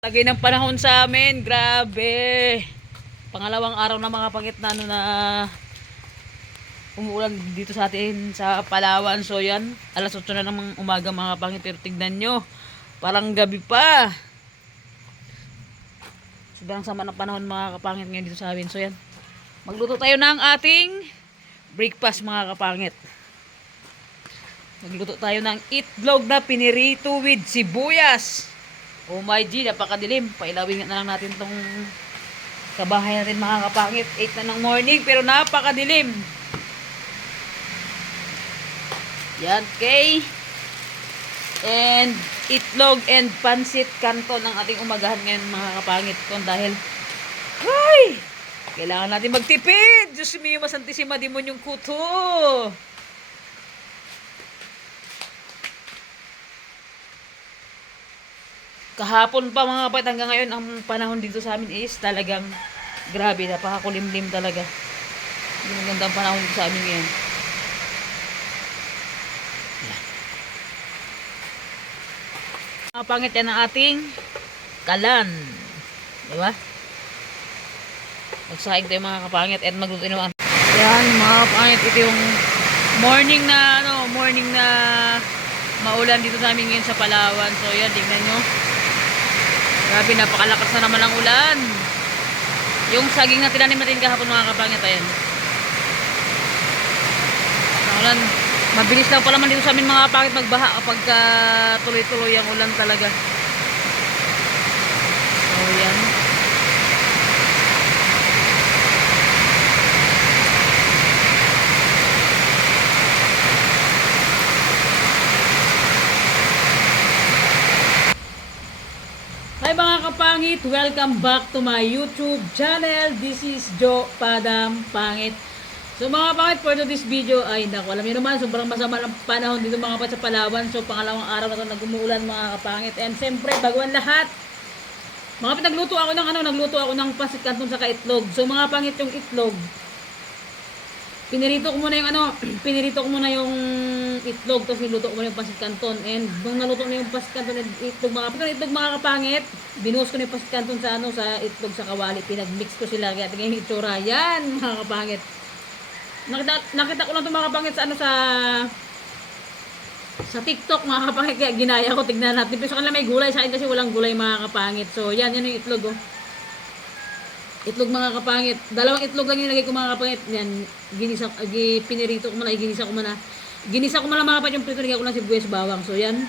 Lagay ng panahon sa amin, grabe. Pangalawang araw na mga pangit na umuulan dito sa atin sa Palawan. So yan, alas 8 na ng umaga mga pangit. Pero tignan nyo, parang gabi pa. Sobrang sama ng panahon mga kapangit ngayon dito sa amin. So yan, magluto tayo ng ating breakfast mga kapangit. Magluto tayo ng itlog na pinirito with sibuyas. Oh my G, napakadilim. Pailawin na lang natin tong kabahay natin mga kapangit. 8 na ng morning pero napakadilim. Yan, okay. And itlog and pansit canton ang ating umagahan ngayon mga kapangit. Dahil, ay, kailangan natin magtipid. Diyos mio, masantissima demonyong kuto. Kahapon pa mga kapatid, hanggang ngayon ang panahon dito sa amin is talagang grabe, napakakulimlim talaga. Hindi magandang panahon dito sa amin ngayon. Mga pangit yan ang ating kalan. Diba? Magsaing tayo mga kapangit at magluto naman. Yan mga kapangit, ito yung morning na maulan dito sa amin ngayon sa Palawan. So yan, tingnan nyo. Grabe, napakalakas na naman ang ulan. Yung saging na tinanim natin kahapon mga kapangit, ayan. Ang ulan, mabilis lang pala man dito sa amin mga kapangit magbaha kapag tuloy-tuloy ang ulan talaga. So yan. Hi mga kapangit, welcome back to my YouTube channel. This is Jo Padam Pangit. So mga kapangit, for this video ay naku, alam niyo naman, sobrang masama ng panahon dito mga kapangit sa Palawan. So pangalawang araw na ito nag-umuulan mga kapangit. And siyempre, baguhan lahat, mga kapangit, nagluto ako ng pancit canton sa itlog. So mga kapangit, yung itlog, pinirito ko muna yung itlog, tapos niluto ko muna yung pancit canton. And nung naluto na yung pancit canton at itlog mga kapangit, binuhos ko na yung pancit canton sa itlog sa kawali, pinagmix ko sila, kaya tingnan yung itsura. Yan mga kapangit. Nakita ko lang ito mga kapangit sa TikTok mga kapangit, kaya ginaya ko, tignan natin. Pero sa kanila may gulay, sa akin kasi walang gulay mga kapangit. So yan yung itlog oh. Itlog mga kapangit. Dalawang itlog lang yung nilagay ko mga kapangit. Yan, pinirito ko muna, ginisa ko muna. Ginisa ko muna mga kapangit yung prito, nilagay ko lang sibuyas bawang. So yan.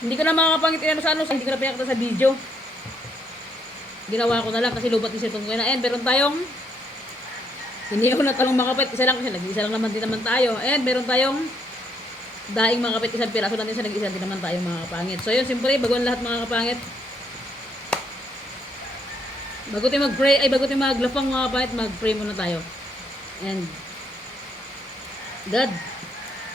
Hindi ko na mga kapangit hindi ko na pinakita sa video. Ginawa ko na lang kasi lubat yung cellphone ko na. And meron tayong, hindi ako na talong mga kapangit, isa lang kasi nag-isa lang naman din naman tayo. And meron tayong daing mga kapangit, isang piraso lang din sa nag-isa din naman tayo mga kapangit. So yun, siyempre, baguhan lahat mga kapangit. Bago tayo maglapang mga kapangit, mag-pray muna tayo. And God,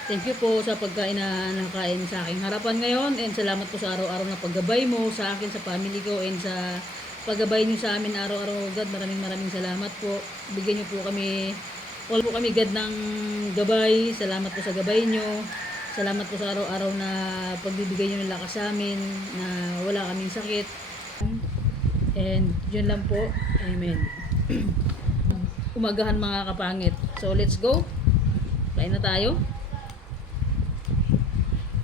thank you po sa pagkain na nakain sa aking harapan ngayon. And salamat po sa araw-araw na paggabay mo sa akin, sa family ko, and sa paggabay niyo sa amin araw-araw. God, maraming salamat po. Bigyan niyo po kami, all po kami God ng gabay. Salamat po sa gabay niyo. Salamat po sa araw-araw na pagbibigay niyo ng lakas sa amin, na wala kaming sakit. And yun lang po. Amen. Umagahan mga kapangit. So let's go. Kain na tayo.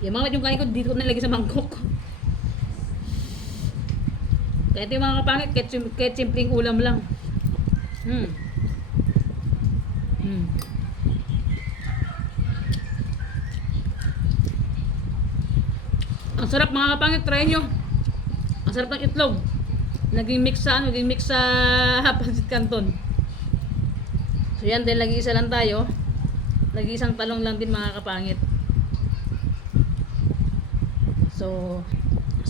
Yung kain ko dito ko nilagay sa mangkok. Kaya ito yung mga kapangit, kahit simpleng ulam lang. Ang sarap mga kapangit, try nyo. Ang sarap ng itlog. Naging mix sa pancit canton. So yan din, lagi-isa lang tayo. Lagi-isang talong lang din mga kapangit. So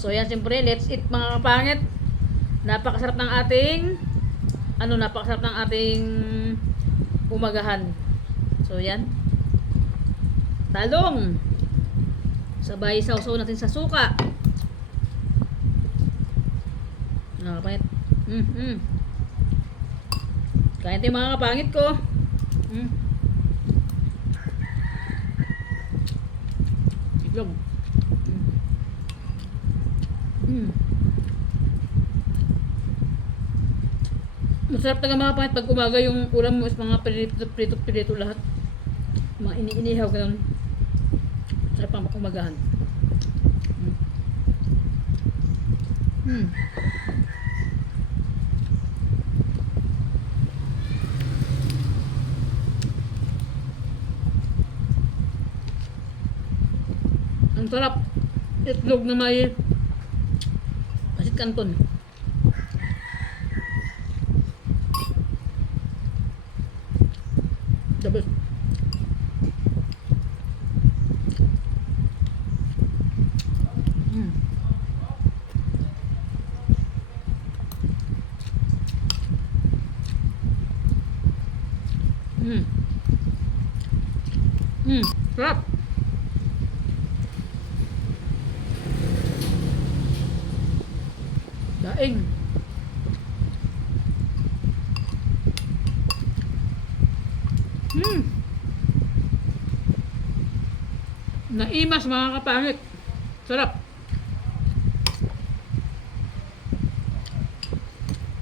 yan, siyempre, let's eat mga kapangit. Napakasarap ng ating umagahan. So yan. Talong. Sabay sausaw natin sa suka. Nakapangit. Kain tayo mga kapangit ko. Itlog. Masarap talaga mga pangit pag umaga yung ulam mo is mga prito lahat. Mga inihaw ganun. Sarap ang umagahan. Hmm. Ang sarap. Itlog na may pasit kanton. The best. Mm. Mm. Mm. Sarap. Daing. Mm. Naimas mga kapangit. Sarap.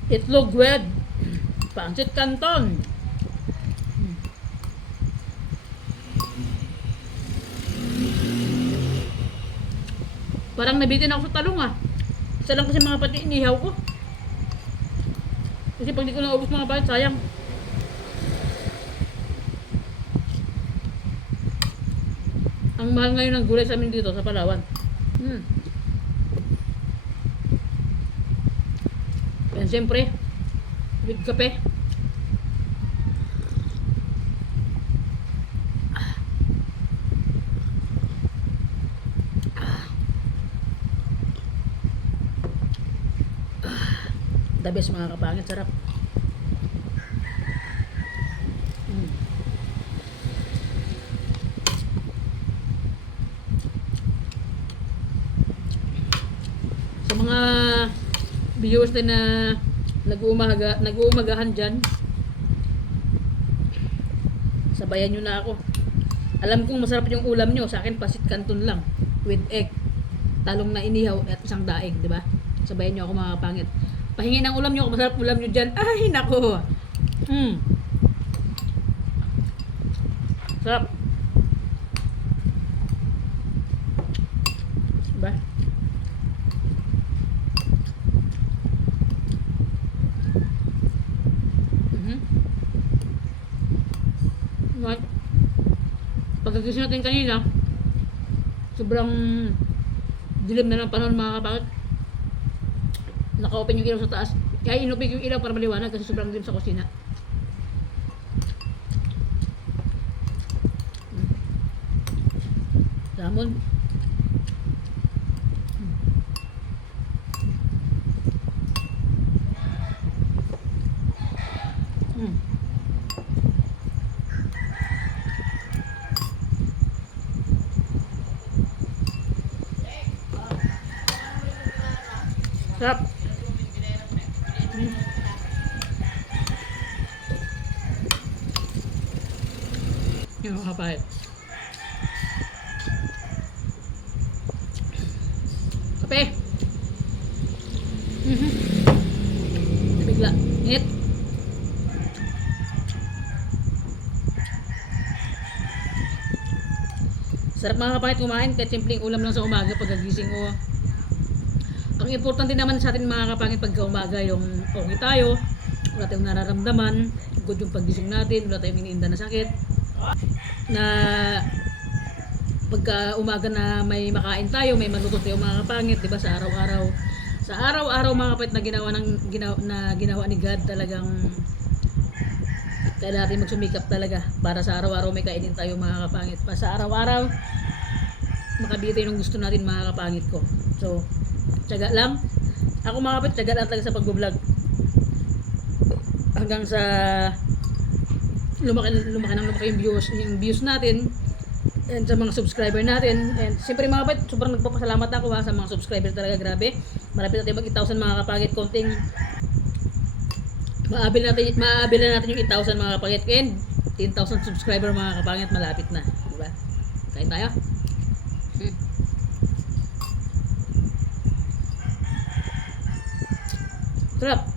Itlog with pancit canton. Parang nabitin ako sa talong ah. Isa lang kasi mga pati inihaw ko. Kasi pag di ko naubos mga pati, sayang. Ang mahal ngayon ng gulay sa amin dito sa Palawan. Yan siyempre, with kape. The best mga kapangit, sarap. Sa mga viewers din na nag-uumagahan dyan, sabayan nyo na ako. Alam kong masarap yung ulam nyo. Sa akin, pasit canton lang with egg, talong na inihaw at isang daig, di ba? Sabayan nyo ako mga kapangit. Pahingin ng ulam nyo kung masarap ulam nyo dyan. Ay, nako. Sarap. Diba? Right. Pagkagising natin kanina, sobrang dilim na ng panahon mga kapangit. Naka-open yung ilaw sa taas. Kaya inupig yung ilaw para maliwanag kasi sobrang dilim sa kusina. Lamon. Sarap. Yung kapait. Kape. Nabigla. Init. Sarap mga kapait kumain kahit simpleng ulam lang sa umaga pagkagising ko. Ang importante naman sa atin mga kapangit pagka umaga yung okay tayo, wala tayong nararamdaman, good yung paggising natin, wala tayong iniinda na sakit, na pagka umaga na may makain tayo, may maluto tayo mga kapangit, diba sa araw-araw. Sa araw-araw mga kapangit na ginawa ni God, talagang kailangan natin magsumikap talaga para sa araw-araw may kainin tayo mga kapangit. Para sa araw-araw makabili tayo ng gusto natin mga kapangit ko. So, tiyaga lang. Ako mga kapit, tiyaga lang talaga sa pag-vlog. Hanggang sa lumaki yung views natin and sa mga subscriber natin. And siyempre mga kapit, sobrang nagpapasalamat ako sa mga subscriber talaga, grabe. Malapit natin mag-1,000 mga kapagit, konting maabil na natin yung 1,000 mga kapagit. And 10,000 subscriber mga kapagit, malapit na. Diba? Kain tayo. Sarap.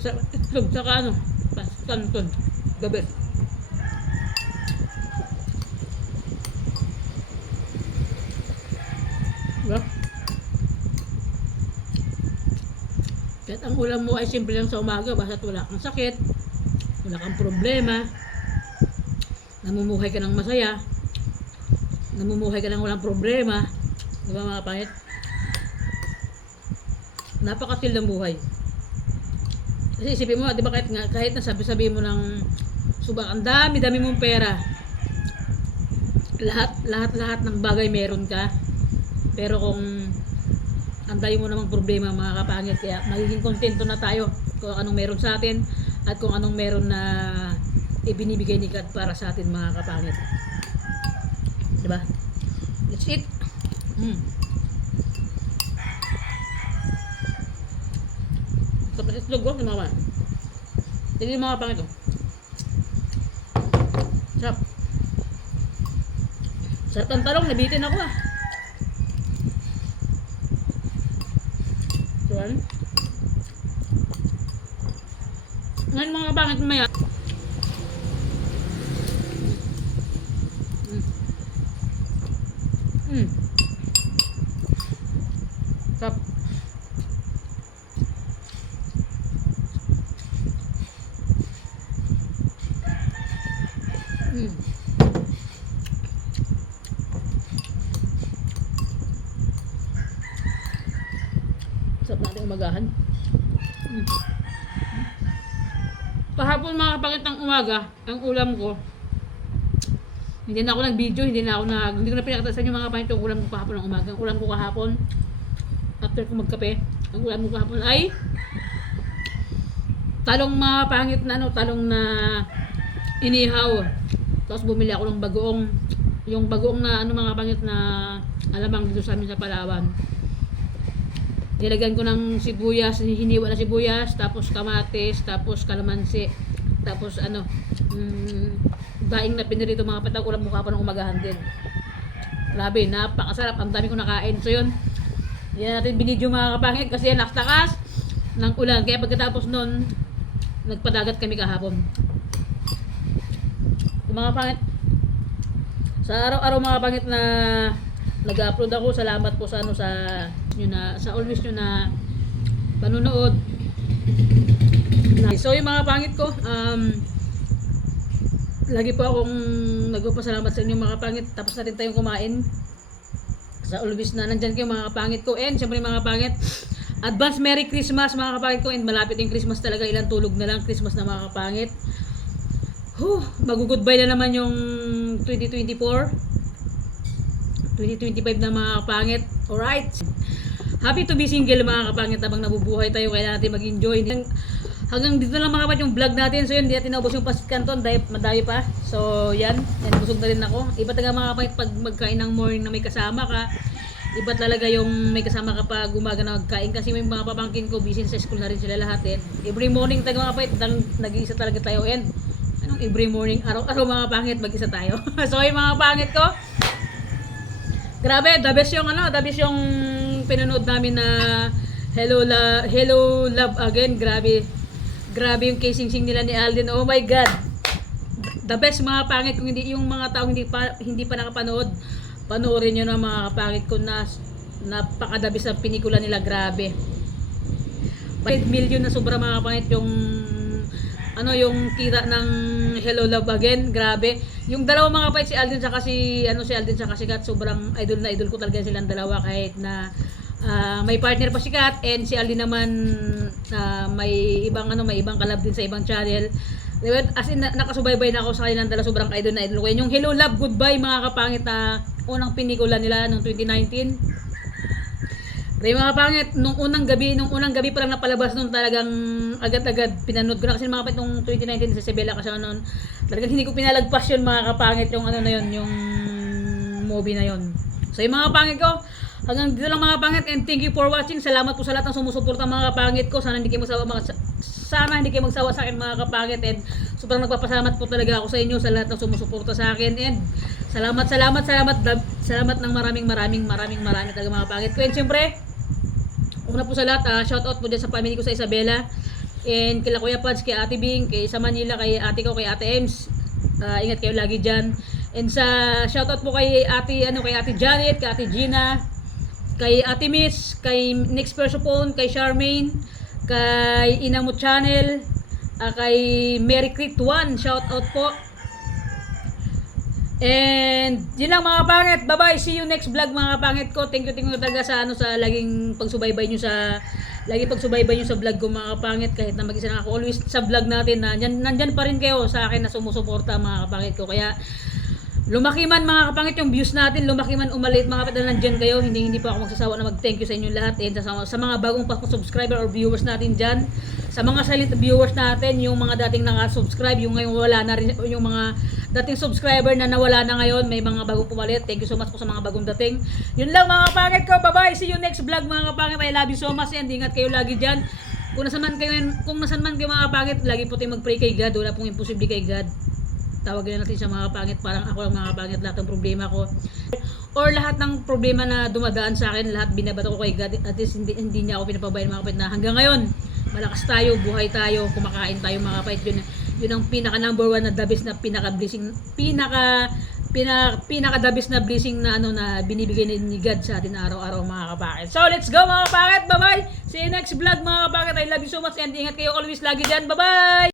Sa itlog, saka ano, canton. The best. Diba? Kahit ang ulam mo ay simple lang sa umaga, basta't wala kang sakit, wala kang problema, namumuhay ka ng masaya, namumuhay ka ng walang problema, di ba mga pangit? Napakasil ng buhay. Kasi isipin mo, di ba kahit nasabi mo ng subak, ang dami mong pera, lahat ng bagay meron ka, pero kung anday mo namang problema mga kapangit, kaya magiging kontento na tayo kung anong meron sa atin at kung anong meron na ibinibigay ni God para sa atin mga kapangit. Diba? That's it. Tapos itlog ko, mama. Hindi mga kapangit ko. Sarap. Sarap ng talong, nabitin ako ah. Diyan. Ngayon mga kapangit maya. Sarap. Sarap natin umagahan. Kahapon mga kapangit ng umaga, ang ulam ko, hindi na ako nag-video, hindi ko na pinakita sa inyo mga kapangit yung ulam ko kahapon ng umaga. Ang ulam ko kahapon, after ko magkape, ang ulam ko kahapon ay talong mga pangit na talong na inihaw. Tapos bumili ako ng bagoong, yung bagoong na mga pangit na alamang dito sa amin sa Palawan. Nilagyan ko ng sibuyas, hiniwa na sibuyas, tapos kamatis, tapos kalamansi, tapos daing na pinirito mga patag, ulam mukha pa ng umagahan din. Grabe, napakasarap, ang dami ko nakain. So yun, yan natin binidyo mga kapangit kasi nakatakas ng ulan. Kaya pagkatapos nun, nagpadagat kami kahapon. Mga pangit, sa araw-araw mga pangit na nag-upload ako, salamat po sa sa always nyo na panunood. So yung mga pangit ko, lagi po akong nagpapasalamat sa inyo mga pangit. Tapos na rin tayong kumain. Sa always na nandyan kayo mga kapangit ko. And syempre mga kapangit, advance Merry Christmas mga kapangit ko. And malapit yung Christmas talaga, ilang tulog na lang Christmas na mga kapangit. Mag-goodbye na naman yung 2024. 2025 na mga kapangit. Alright. Happy to be single mga kapangit, habang nabubuhay tayo, kailangan natin mag-enjoy. Hanggang dito lang mga kapangit yung vlog natin. So yun, hindi natin naubos yung pasit canton, madayo pa. So yan, busog na rin ako. Iba talaga mga kapangit pag magkain ng morning na may kasama ka. Iba talaga yung may kasama ka pag umaga na magkain. Kasi may mga papangkin ko, busy sa school na rin sila lahat. Every morning talaga mga kapangit, nag-iisa talaga tayo. And every morning, araw-araw mga pangit, mag-isa tayo. So yung mga pangit ko, grabe, the best yung pinanood namin na Hello Love Again. Grabe yung casing nila ni Alden. Oh my God. The best mga pangit. Kung hindi yung mga tao hindi pa nakapanood, panoorin niyo na mga pangit ko na napakadabis ang pelikula nila. Grabe. 5 million na sobra mga pangit yung kita ng Hello Love Again. Grabe. Yung dalawa mga pangit, si Alden saka si Kat, sobrang idol na idol ko talaga silang dalawa, kahit na may partner pa si Kat, and si Alden naman may ibang kalab din sa ibang channel. As in, nakasubaybay na ako sa kanilang dalawa, sobrang idol na idol ko. Yung Hello Love Goodbye mga kapangit na unang pelikula nila noong 2019. Pero mga pangit, nung unang gabi pa lang napalabas nun, talagang agad-agad pinanood ko na. Kasi mga kapangit nung 2019 sa Isabela kasi noon, talagang hindi ko pinalagpas yun mga kapangit, yung yung movie na yun. So yung mga pangit ko, hanggang dito lang mga pangit, and thank you for watching. Salamat po sa lahat ng sumusuporta mga kapangit ko. Sana hindi kayo magsawa sa akin mga kapangit, and sobrang nagpapasalamat po talaga ako sa inyo sa lahat ng sumusuporta sa akin. And salamat ng maraming talaga mga kapangit ko. And syempre, una po sa lahat, shout out po dyan sa family ko sa Isabela. And kila Kuya Pads, kay Ate Bing, kay sa Manila, kay ate ko, kay Ate Ems. Ingat kayo lagi dyan. And sa shoutout po kay Ate Janet, kay Ate Gina, kay Ate Miss, kay Next Persopone, kay Charmaine, kay Inamo Channel, kay Mary Crit 1, shoutout po. And yun lang mga pangit. Bye-bye. See you next vlog mga pangit ko. Thank you talaga sa sa laging pagsubaybay nyo sa vlog ko mga pangit. Kahit na mag-isa na ako always sa vlog natin na nandyan pa rin kayo sa akin na sumusuporta mga kapangit ko. Kaya lumaki man mga kapangit yung views natin, lumaki man umalit mga kapatid na nandyan kayo. Hindi po ako magsasawa na mag-thank you sa inyo lahat. And sa mga bagong subscriber or viewers natin dyan, sa mga silent viewers natin, yung mga dating naka-subscribe, yung ngayon wala na rin, yung mga dating subscriber na nawala na ngayon, may mga bagong pumalit. Thank you so much po sa mga bagong dating. Yun lang mga kapangit ko. Bye-bye. See you next vlog mga kapangit. I love you so much and ingat kayo lagi dyan. Kung nasan man kayo mga kapangit, lagi po tayong mag-pray kay God. Wala pong imposible kay God. Tawagin natin siya mga kapangit. Parang ako lang mga kapangit, lahat ng problema ko or lahat ng problema na dumadaan sa akin, lahat binabato ko kay God. At least hindi niya ako pinapabayaan mga kapangit na hanggang ngayon malakas tayo, buhay tayo, kumakain tayo mga kapangit. Yun ang pinaka number 1 na the best na pinaka blessing, pinaka the best na blessing na na binibigay ni God sa atin araw-araw mga kapangit. So let's go mga kapangit. Bye bye. See you next vlog mga kapangit. I love you so much and ingat kayo always lagi diyan. Bye bye.